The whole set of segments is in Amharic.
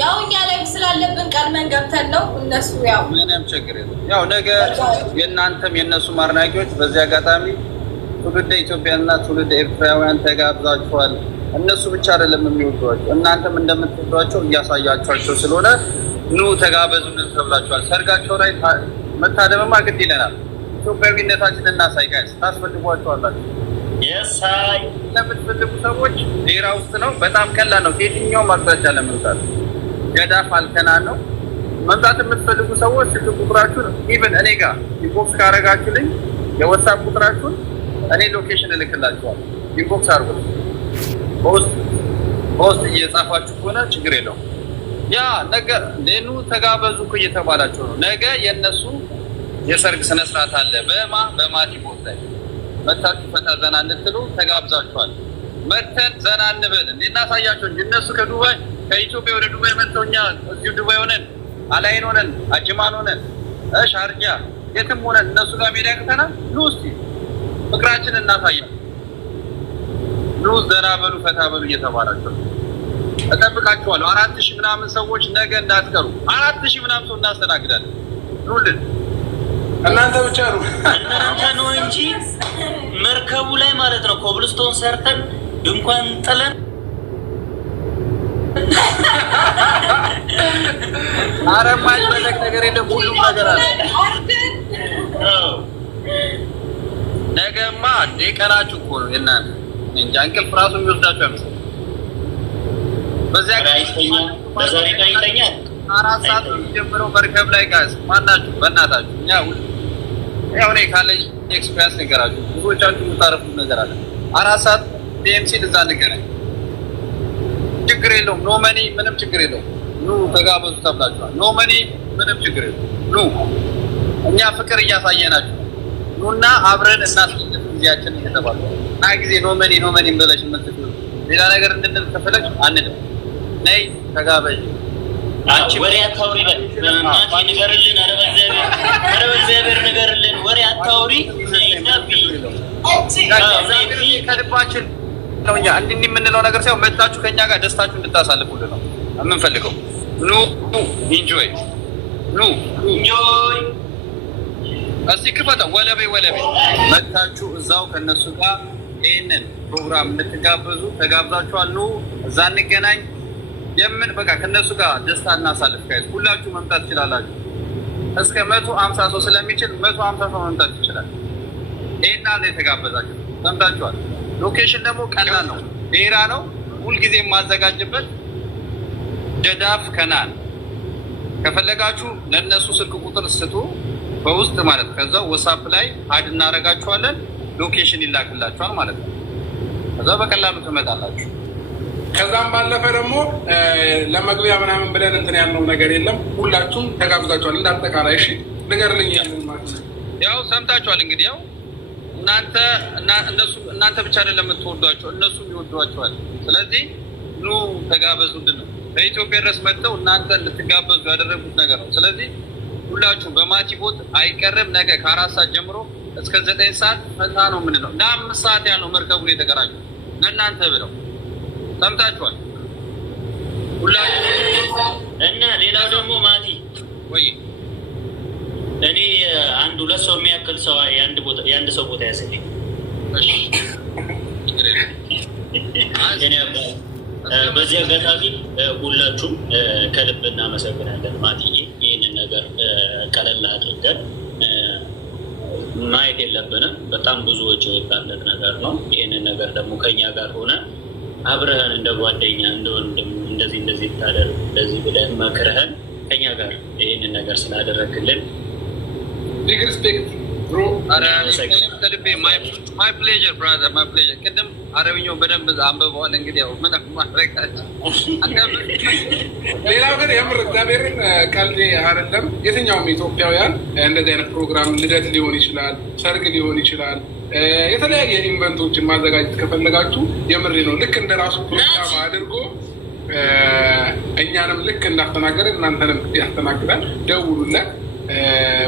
ያው እኛ ላይ ስላለብን ቀድመን ገብተን ነው እነሱ ያው ምንም ችግር የለም። ያው ነገ የእናንተም የእነሱም አድናቂዎች በዚህ አጋጣሚ ትውልደ ኢትዮጵያና ትውልደ ኤርትራውያን ተጋብዛችኋል። እነሱ ብቻ አይደለም የሚወዷቸው እናንተም እንደምትወዷቸው እያሳያቸዋቸው ስለሆነ ኑ ተጋበዙልን ተብላችኋል። ሰርጋቸው ላይ መታደምማ ግድ ይለናል። ኢትዮጵያዊነታችንን እናሳይ። ጋይስ ታስፈልጓቸዋላችሁ። የሳይ ለምትፈልጉ ሰዎች ሌራ ውስጥ ነው። በጣም ቀላል ነው። ከየትኛውም አቅጣጫ ለመምጣት ገዳፍ አልከና ነው። መምጣት የምትፈልጉ ሰዎች ስልክ ቁጥራችሁን ኢቨን እኔ ጋር ኢንቦክስ ካረጋችሁልኝ የዋትስአፕ ቁጥራችሁን እኔ ሎኬሽን እልክላችኋለሁ። ኢንቦክስ አድርጉት። በውስጥ እየጻፋችሁ ከሆነ ችግር የለውም። ያ ነገር ኑ ተጋበዙ እኮ እየተባላችሁ ነው። ነገ የእነሱ የሰርግ ስነስርዓት አለ። በማቲ ቦታ ላይ መታችሁ ፈታ ዘና እንድትሉ ተጋብዛችኋል። መተን ዘና እንበል እናሳያቸው እንጂ እነሱ ከኢትዮጵያ ወደ ዱባይ መጥተው እኛ እዚሁ ዱባይ ሆነን አላይን ሆነን አጅማን ሆነን ሻርጃ የትም ሆነን እነሱ ጋር ሜዳ ያቅተናል። ኑ እስኪ ፍቅራችንን እናሳያለን። ኑ ዘና በሉ ፈታ በሉ እየተባላቸው እጠብቃችኋለሁ። 4000 ምናምን ሰዎች ነገ እንዳትቀሩ። 4000 ምናምን ሰው እናስተናግዳለን። ኑልን እናንተ ብቻ ነው እናንተ ነው እንጂ መርከቡ ላይ ማለት ነው ኮብልስቶን ሰርተን ድንኳን ጥለን አረማይ መለክ ነገር የለም። ሁሉም ነገር አለ። ነገማ ቀናችሁ እኮ ነው የእናንተ እንጃ። እንቅልፍ ራሱ የሚወስዳችሁ አይመስልም። በዚያ በዛሬ ቀን ይተኛል። 4 ሰዓት የሚጀምረው መርከብ ላይ ጋዝ ማናችሁ በእናታችሁ እኛ ያው እኔ ካለኝ ኤክስፒሪየንስ ነገራችሁ ብዙዎቻችሁ የምታረፉት ነገር አለ። 4 ሰዓት ቢኤምሲ እዛ እንገናኝ። ችግር የለውም። ኖ መኒ ምንም ችግር የለውም። ኑ ተጋበዙ ተብላችኋል። ኖ መኒ ምንም ችግር የለውም። ኑ እኛ ፍቅር እያሳየናችሁ ኑና አብረን እናስፈልግ ጊዜያችን እየተባለ እና ጊዜ ኖ መኒ ብለሽ የምትሉ ሌላ ነገር እንድንል ከፈለግሽ አንድም ነይ ተጋበዥ። አንቺ ወሬ አታውሪ ማቲ ንገርልን። ኧረ በእግዚአብሔር ንገርልን። ወሬ አታውሪ ከልባችን ነው። እኛ እንዲህ የምንለው ነገር ሳይሆን መጣችሁ ከእኛ ጋር ደስታችሁ እንድታሳልፉልን ነው የምንፈልገው። ኑ ኢንጆይ እስቲ ክፈተው። ወለቤ መጣችሁ እዛው ከነሱ ጋር ይህንን ፕሮግራም እንድትጋበዙ ተጋብዛችኋል። ኑ እዛ እንገናኝ። የምን በቃ ከነሱ ጋር ደስታ እናሳልፍ። ጋይስ ሁላችሁ መምጣት ትችላላችሁ። እስከ 150 ሰው ስለሚችል 150 ሰው መምጣት ይችላል። ይሄን አለ የተጋበዛችሁ ሰምታችኋል። ሎኬሽን ደግሞ ቀላል ነው። ዴራ ነው። ሁልጊዜ የማዘጋጅበት ገዳፍ ከናን። ከፈለጋችሁ ለነሱ ስልክ ቁጥር ስጡ በውስጥ ማለት ከዛው ዋትስአፕ ላይ አድ እናደርጋችኋለን። ሎኬሽን ይላክላችኋል ማለት ነው። ከዛ በቀላሉ ትመጣላችሁ። ከዛም ባለፈ ደግሞ ለመግቢያ ምናምን ብለን እንትን ያለው ነገር የለም። ሁላችሁም ተጋብዛችኋል እንዳጠቃላይ። እሺ ንገርልኝ። ያው ሰምታችኋል እንግዲህ ያው እናንተ ብቻ አይደለም የምትወዷቸው እነሱም ይወዷቸዋል። ስለዚህ ኑ ተጋበዙልን ነው። በኢትዮጵያ ድረስ መጥተው እናንተ እንድትጋበዙ ያደረጉት ነገር ነው። ስለዚህ ሁላችሁ በማቲ ቦት አይቀርም። ነገ ከ4 ሰዓት ጀምሮ እስከ 9 ሰዓት ፈታ ነው የምንለው። ለ5 ሰዓት ያለው መርከቡን የተቀራጁ ለእናንተ ብለው ሰምታችኋል ሁላችሁ። እና ሌላው ደግሞ ማቲ ወይ እኔ 1-2 ሰው የሚያክል ሰው የአንድ ሰው ቦታ ያስልኝ። በዚህ አጋጣሚ ሁላችሁም ከልብ እናመሰግናለን። ማቲዬ ይህንን ነገር ቀለል አድርገን ማየት የለብንም። በጣም ብዙ ወጪ የወጣለት ነገር ነው። ይህንን ነገር ደግሞ ከኛ ጋር ሆነ አብረህን እንደ ጓደኛ እንደ ወንድም እንደዚህ ታደርግ እንደዚህ ብለን መክረህን ከኛ ጋር ይህንን ነገር ስላደረግልን ቢግ ሪስፔክት ብሮ። ማይ ፕሌዠር ብራዘር ማይ ፕሌዠር። ቅድም አረብኛው በደንብ አንብበዋል። እንግዲህ ያው ምን ማድረጋችሁ። ሌላው ግን የምር እግዚአብሔርን ቀልድ አይደለም። የትኛውም ኢትዮጵያውያን እንደዚህ አይነት ፕሮግራም ልደት ሊሆን ይችላል፣ ሰርግ ሊሆን ይችላል፣ የተለያየ ኢቨንቶችን ማዘጋጀት ከፈለጋችሁ የምሬ ነው ልክ እንደ ራሱ ፕሮግራም አድርጎ እኛንም ልክ እንዳስተናገረ እናንተንም ያስተናግዳል። ደውሉለት።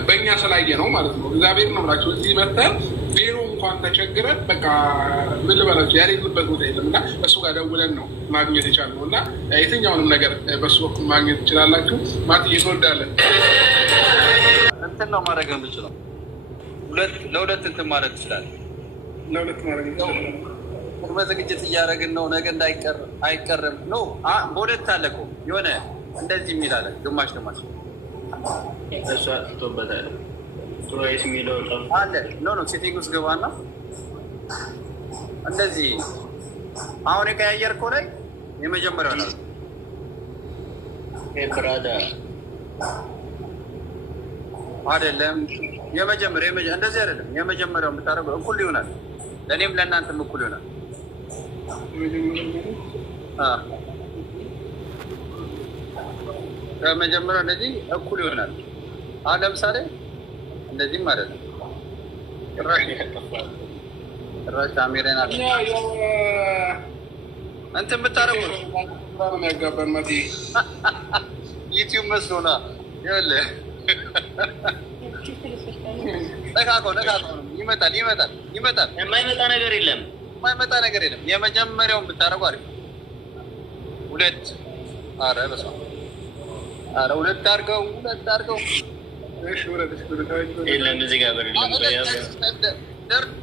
በእኛ ስላየ ነው ማለት ነው። እግዚአብሔር ነው ብላችሁ እዚህ መጥተን ቢሮ እንኳን ተቸግረን በቃ ምን ልበላችሁ ያሌሉበት ቦታ የለም እና እሱ ጋር ደውለን ነው ማግኘት የቻልነው እና የትኛውንም ነገር በሱ በኩል ማግኘት ትችላላችሁ። ማትዬ ትወዳለን እንትን ነው ማድረግ የምችለው ለሁለት እንትን ማለት ትችላለህ። ለሁለት ማድረግ ይችላል። ቅድመ ዝግጅት እያደረግን ነው። ነገ እንዳይቀር አይቀርም ነው። በሁለት አለ እኮ የሆነ እንደዚህ የሚል አለ ግማሽ እሷ ትቶበታል ፕሮይስ የሚለው አለ ኖ ሴቲንግ ውስጥ ገባና እንደዚህ አሁን የቀያየርከው ላይ የመጀመሪያው ነው ብራዳ አይደለም። የመጀመሪያው እንደዚህ አይደለም። የመጀመሪያው የምታደርገው እኩል ይሆናል። ለእኔም ለእናንተም እኩል ይሆናል። ከመጀመሪያው እንደዚህ እኩል ይሆናል። አሁን ለምሳሌ እንደዚህም አይደለም። ጭራሽ ካሜራን አለ እንትን ብታረጉ ያጋባን ማት ዩቲዩብ መስሎና ይኸውልህ ነካከው ይመጣል። የማይመጣ ነገር የለም። የመጀመሪያውን ብታረጉ አሪፍ። ሁለት አድርገው የለም እዚህ ጋር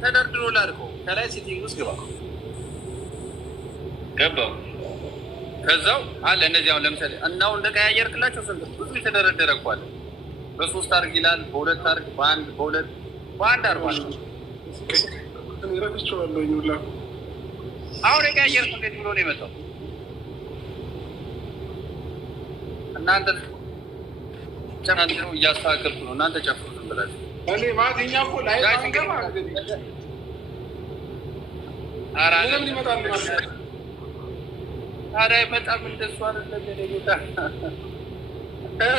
ተደርድሮ ላድርገው። ከላይ ሴቲንግ ውስጥ ገባው። ከዛው አለ እነዚህ አሁን ለምሳሌ እናው እንደቀያየርክላቸው ስንት ብዙ የተደረደረ እኮ አለ። በ3 አድርግ ይላል፣ በ2 አድርግ፣ በአንድ አድርጓል። አሁን የቀያየርክ እንዴት ብሎ ነው የመጣው? እናንተ ጨናንት ነው እያስተካከልኩ ነው። እናንተ ጨፍሩ ዝም ብላችሁ እኔ ማትኛ እኮ ላይ አንገባ ምን ይመጣል? ኧረ በጣም እንደሱ አይደለም። ጌታ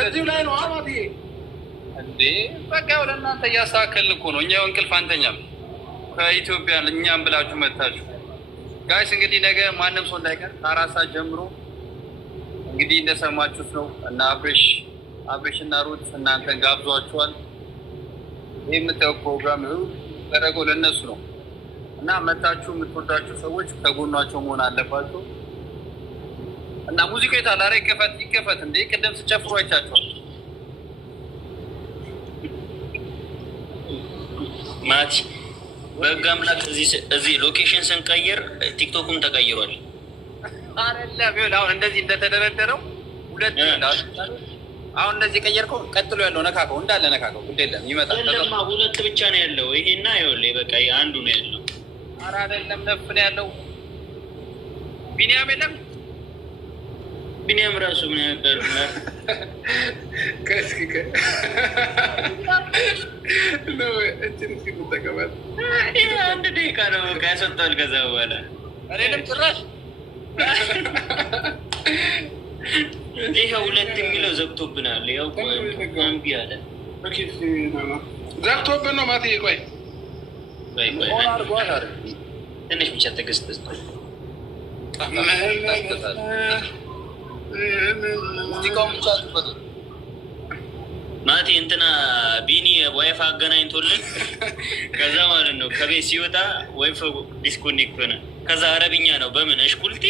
እዚሁ ላይ ነው አማቴ እንዴ በቃ ለእናንተ እያስተካከልን እኮ ነው። እኛው እንቅልፍ አንተኛም ከኢትዮጵያ እኛም ብላችሁ መታችሁ ጋይስ። እንግዲህ ነገ ማንም ሰው እንዳይቀር ከ4 ሰዓት ጀምሮ እንግዲህ እንደሰማችሁት ነው እና አብሬሽ እና ሩት እናንተን ጋብዟችኋል። ይህ የምታየው ፕሮግራም ተደረገው ለእነሱ ነው እና መታችሁ የምትወዳችሁ ሰዎች ከጎኗቸው መሆን አለባቸው። እና ሙዚቃ የታለ? ኧረ ይከፈት እንዴ! ቅድም ስጨፍሩ አይቻችኋል። ማቲ በህግ አምላክ እዚህ ሎኬሽን ስንቀይር ቲክቶኩም ተቀይሯል። አይደለም ይኸውልህ አሁን እንደዚህ እንደተደረደረው ሁለት አሁን እንደዚህ ቀየርከው፣ ቀጥሎ ያለው ነካከው፣ እንዳለ ነካከው። ግድ የለም ይመጣል። ለማ ሁለት ብቻ ነው ያለው ይሄና ይኸውልህ በቃ አንዱ ነው ያለው። ኧረ አይደለም ነፍ ነው ያለው። ቢኒያም የለም። ቢኒያም ራሱ ምን ነበር ከስኪከ ነው እቺን ሲተቀበል አንድ ደቂቃ ነው በቃ ያስወጣል። ከዛ በኋላ እኔንም ጭራሽ ይሄ ሁለት የሚለው ዘግቶብናል። ያው እምቢ አለ። ዘግቶብን ነው ማትዬ። ቆይ ትንሽ ብቻ ትዕግስት ማቲ እንትና ቢኒ ዋይፋ አገናኝቶልን ከዛ ማለት ነው ከቤት ሲወጣ ዋይፋ ዲስኮኔክት ሆነ። ከዛ አረብኛ ነው በምን እሽኩልቲ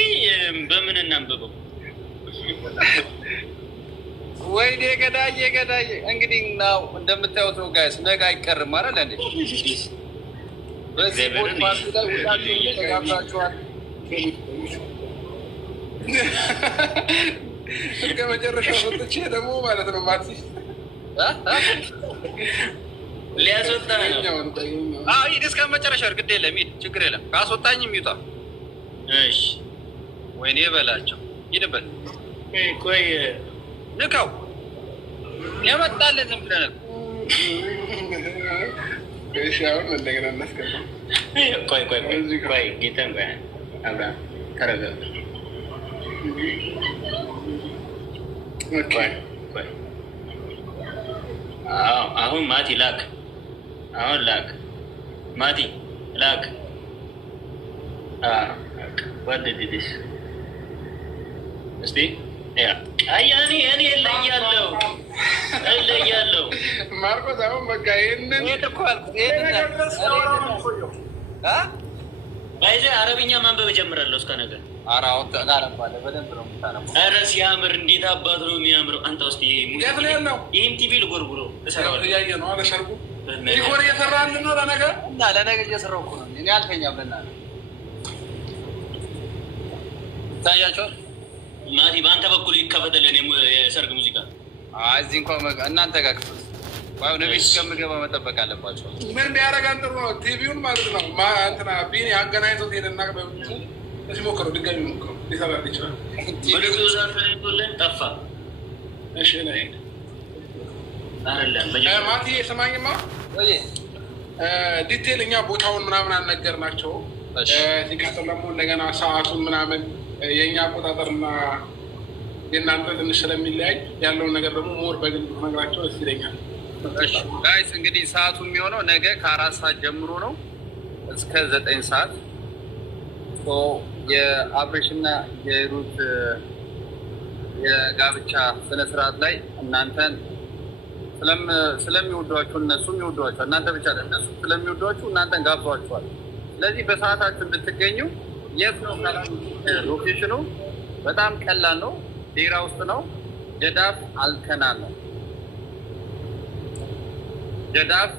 በምን እናንብበው? ወይኔ ገዳዬ እንግዲህ ነው እንደምታዩት ነው ጋይስ። ነገ አይቀርም አይደል እንዴ? በዚህ ቦት ፓርቲ ላይ ሁላችሁም ተጋብዛችኋል። እስከ መጨረሻው ወጥቼ ደግሞ ማለት ነው ማቲ ሊያስወጣ ነው። ሂድ እስከ መጨረሻው። ግድ የለም ሂድ፣ ችግር የለም። ካስወጣኝም ይውጣ። እሺ ወይኔ በላቸው። ሂድበት። ቆይ ንካው። የመጣልህ ዝም ብለህ ነው። እሺ አሁን እንደገና እናስገባ። ቆይ ጌታን ቆይ አብርሃም ተረጋጋ። አሁን ማቲ ላክ። አሁን ላክ ማቲ ላክ። ወደድልሽ እስቲ ያ አያኔ እኔ ላይ ያለው እለያለሁ። ማርቆስ አሁን በቃ ይሄንን ባይዘ አረብኛ ማንበብ እጀምራለሁ እስከ ነገር። ኧረ ሲያምር እንዴት አባት ነው የሚያምረው። አንተ ውስጥ ይህን ቲቪ ልጎርጉሮ እያየ ነው አለ ሰርጉ ዲኮር እየሰራልን ነው ለነገር እና ለነገር እየሰራሁ እኮ ነው። እኔ አልተኛም። ለእናትህ ታያቸዋል። ማቲ በአንተ በኩል ይከፈትልን የሰርግ ሙዚቃ። እዚህ እንኳን እናንተ ጋር ክፍል ነቤት እስከምገባ መጠበቅ አለባቸው። ምን ቢያደርጋን ጥሩ ነው? ቲቪውን ማለት ነው እንትና ቢኒ አገናኝቶት ሄደና በብቱ እዚህ ሞክረው፣ ድጋሚ ሞክረው ሊሰራ ይችላል። ዛቶልን ጠፋ። እሺ ማቲ የሰማኝማ ዲቴል እኛ ቦታውን ምናምን አልነገርናቸው። ሲቀጥል ደግሞ እንደገና ሰዓቱን ምናምን የእኛ አቆጣጠርና የእናንተ ትንሽ ስለሚለያይ ያለውን ነገር ደግሞ ሞር በግል ነግራቸው ደስ ይለኛል። ጋይስ እንግዲህ ሰዓቱ የሚሆነው ነገ ከ4 ሰዓት ጀምሮ ነው እስከ 9 ሰዓት። የአብሬሽና የሩት የጋብቻ ስነስርዓት ላይ እናንተን ስለሚወዷችሁ እነሱም ይወዷችኋል። እናንተ ብቻ እነሱ ስለሚወዷችሁ እናንተን ጋብዟችኋል። ስለዚህ በሰዓታችሁ እንድትገኙ። የት ነው ሎኬሽኑ? በጣም ቀላል ነው። ዴራ ውስጥ ነው። ጀዳፍ አልከናን ነው። ጀዳፍ